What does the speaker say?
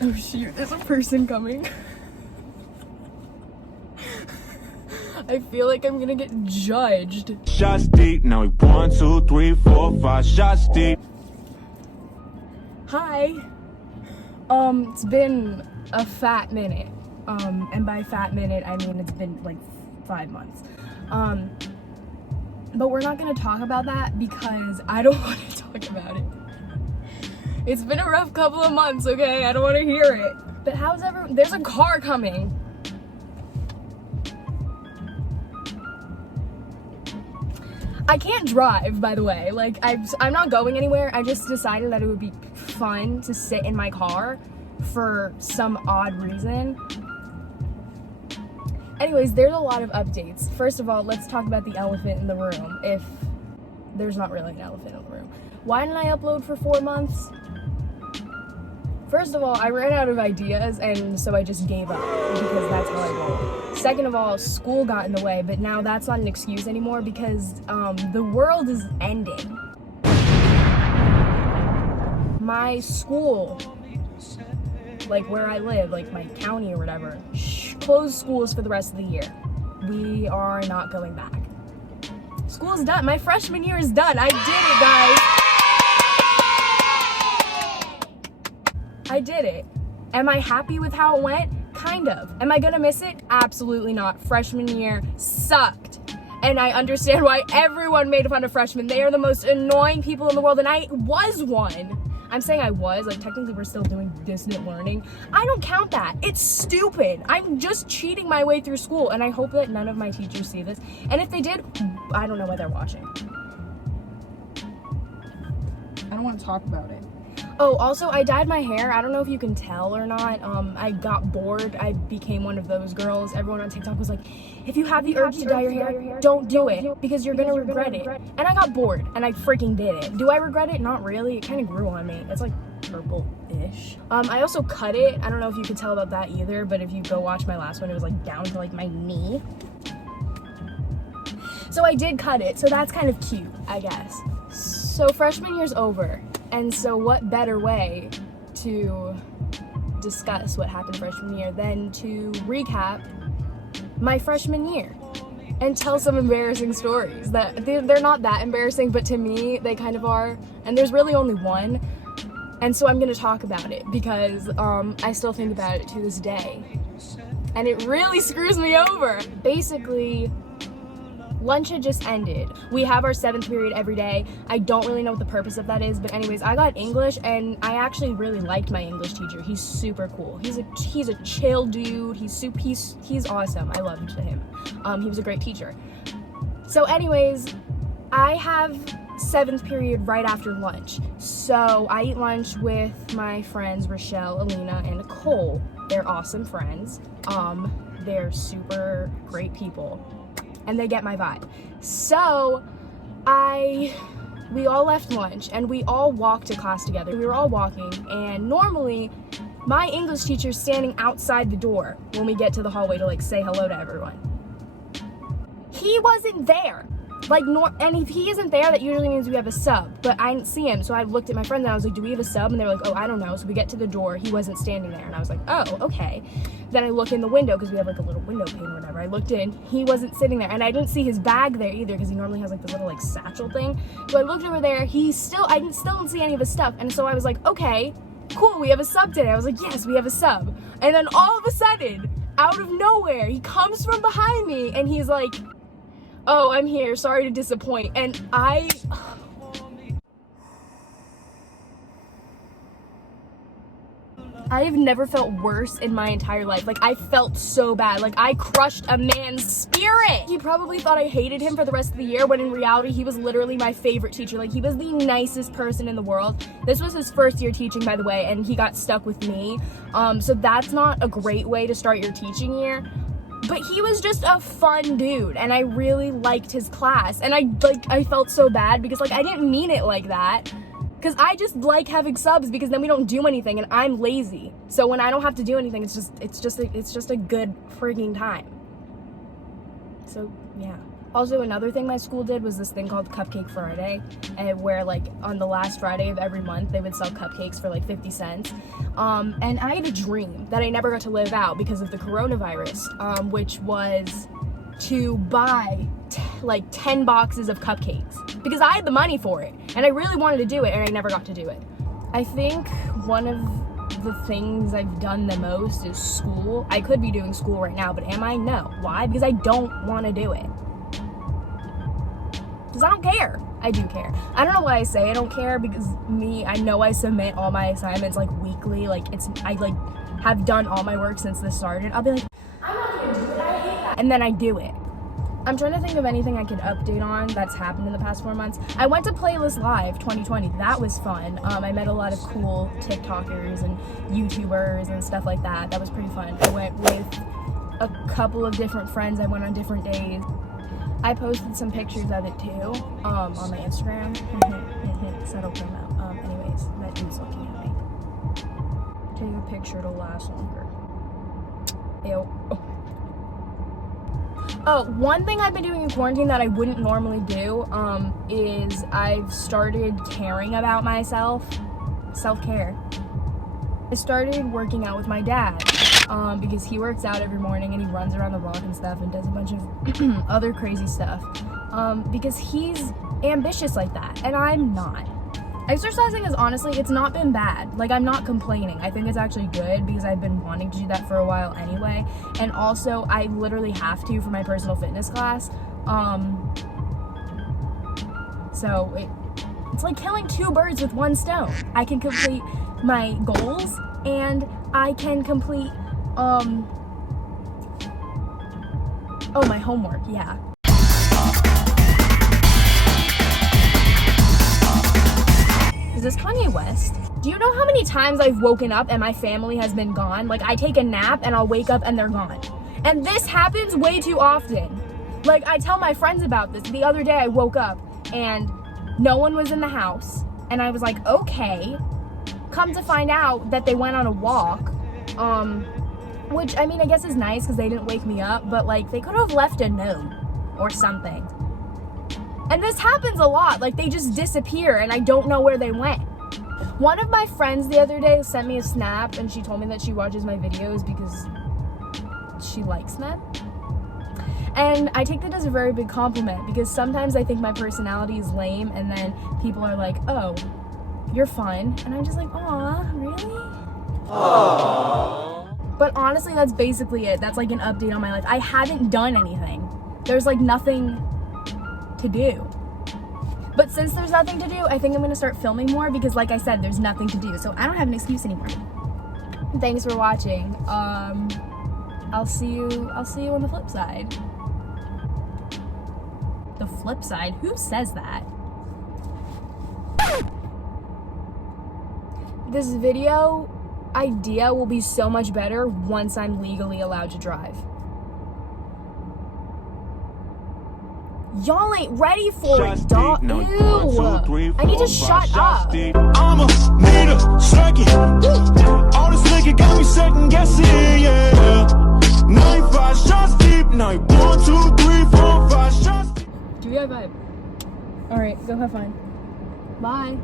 Oh shoot, there's a person coming. I feel like I'm gonna get judged. Shots deep, now we 1, 2, 3, 4, 5 shots deep. Hi. It's been a fat minute. And by fat minute, I mean it's been like 5 months. But we're not gonna talk about that because I don't want to talk about it. It's been a rough couple of months, okay? I don't want to hear it. But how's everyone? There's a car coming. I can't drive, by the way. Like, I'm not going anywhere. I just decided that it would be fun to sit in my car for some odd reason. Anyways, there's a lot of updates. First of all, let's talk about the elephant in the room, if there's not really an elephant in the room. Why didn't I upload for 4 months? First of all, I ran out of ideas, and so I just gave up because that's how I roll. Second of all, school got in the way, but now that's not an excuse anymore because the world is ending. My school, like where I live, like my county or whatever, closed schools for the rest of the year. We are not going back. School's done. My freshman year is done. I did it, guys. I did it. Am I happy with how it went? Kind of. Am I gonna miss it? Absolutely not. Freshman year sucked. And I understand why everyone made fun of freshmen. They are the most annoying people in the world, and I was one. I'm saying I was, like technically we're still doing distant learning. I don't count that. It's stupid. I'm just cheating my way through school, and I hope that none of my teachers see this. And if they did, I don't know why they're watching. I don't want to talk about it. Oh, also, I dyed my hair. I don't know if you can tell or not. I got bored. I became one of those girls. Everyone on TikTok was like, if you have the urge to dye your hair, don't do it because you're gonna regret it. And I got bored and I freaking did it. Do I regret it? Not really. It kind of grew on me. It's like purple-ish. I also cut it. I don't know if you could tell about that either, but if you go watch my last one, it was like down to like my knee. So I did cut it. So that's kind of cute, I guess. So freshman year's over. And so what better way to discuss what happened freshman year than to recap my freshman year and tell some embarrassing stories. That they're not that embarrassing, but to me, they kind of are. And there's really only one. And so I'm gonna talk about it because I still think about it to this day. And it really screws me over. Basically, lunch had just ended. We have our 7th period every day. I don't really know what the purpose of that is, but anyways, I got English and I actually really liked my English teacher. He's super cool. He's a chill dude. He's awesome. I loved him. He was a great teacher. So anyways, I have 7th period right after lunch. So I eat lunch with my friends Rochelle, Alina, and Nicole. They're awesome friends. They're super great people. And they get my vibe. So we all left lunch and we all walked to class together. We were all walking, and normally my English teacher's standing outside the door when we get to the hallway to like say hello to everyone. He wasn't there. And if he isn't there, that usually means we have a sub, but I didn't see him. So I looked at my friends and I was like, do we have a sub? And they were like, oh, I don't know. So we get to the door, he wasn't standing there. And I was like, oh, okay. Then I look in the window because we have like a little window pane or whatever. I looked in, he wasn't sitting there. And I didn't see his bag there either because he normally has like this little like satchel thing. So I looked over there, I still didn't see any of his stuff. And so I was like, okay, cool, we have a sub today. I was like, yes, we have a sub. And then all of a sudden, out of nowhere, he comes from behind me and he's like, oh, I'm here, sorry to disappoint. And I have never felt worse in my entire life. Like, I felt so bad. Like, I crushed a man's spirit. He probably thought I hated him for the rest of the year, when in reality, he was literally my favorite teacher. Like, he was the nicest person in the world. This was his first year teaching, by the way, and he got stuck with me. So that's not a great way to start your teaching year. But he was just a fun dude, and I really liked his class. And I felt so bad because, like, I didn't mean it like that. Because I just like having subs because then we don't do anything, and I'm lazy. So when I don't have to do anything, it's just a good freaking time. So, yeah. Also, another thing my school did was this thing called Cupcake Friday, and where like on the last Friday of every month they would sell cupcakes for like 50 cents. And I had a dream that I never got to live out because of the coronavirus, which was to buy like 10 boxes of cupcakes because I had the money for it and I really wanted to do it and I never got to do it. I think one of the things I've done the most is school. I could be doing school right now, but am I? No. Why? Because I don't want to do it. Because I don't care. I do care. I don't know why I say I don't care, because I know I submit all my assignments like weekly. I like have done all my work since this started. I'll be like, I'm not gonna do it, I hate that. And then I do it. I'm trying to think of anything I could update on that's happened in the past 4 months. I went to Playlist Live 2020. That was fun. I met a lot of cool TikTokers and YouTubers and stuff like that. That was pretty fun. I went with a couple of different friends. I went on different days. I posted some pictures of it too on my Instagram. Settle come out. Anyways, that dude's looking at me. Take a picture to last longer. Ew. Oh, one thing I've been doing in quarantine that I wouldn't normally do is I've started caring about myself. Self-care. I started working out with my dad because he works out every morning and he runs around the block and stuff and does a bunch of other crazy stuff because he's ambitious like that and I'm not. Exercising is honestly, it's not been bad. Like, I'm not complaining. I think it's actually good because I've been wanting to do that for a while anyway. And also, I literally have to for my personal fitness class. So it's like killing 2 birds with 1 stone. I can complete my goals and I can complete, my homework, yeah. Is this Kanye West? Do you know how many times I've woken up and my family has been gone? Like, I take a nap and I'll wake up and they're gone. And this happens way too often. Like, I tell my friends about this. The other day I woke up and no one was in the house. And I was like, okay. Come to find out that they went on a walk. Which, I mean, I guess is nice because they didn't wake me up. But, like, they could have left a note or something. And this happens a lot. Like, they just disappear and I don't know where they went. One of my friends the other day sent me a snap and she told me that she watches my videos because she likes them. And I take that as a very big compliment because sometimes I think my personality is lame and then people are like, oh, you're fun. And I'm just like, aw, really? Aww. But honestly, that's basically it. That's like an update on my life. I haven't done anything. There's like nothing to do. But since there's nothing to do, I think I'm gonna start filming more because like I said, there's nothing to do. So I don't have an excuse anymore. Thanks for watching. I'll see you on the flip side. The flip side? Who says that? This video idea will be so much better once I'm legally allowed to drive. Y'all ain't ready for it, dog. Ew. I need to shut up. I'ma need a second. All this liquor got me second guessing, yeah. 95 shots deep, now 1, 2, 3, 4, 5 shots deep. Do we have vibe? Alright, go have fun. Bye.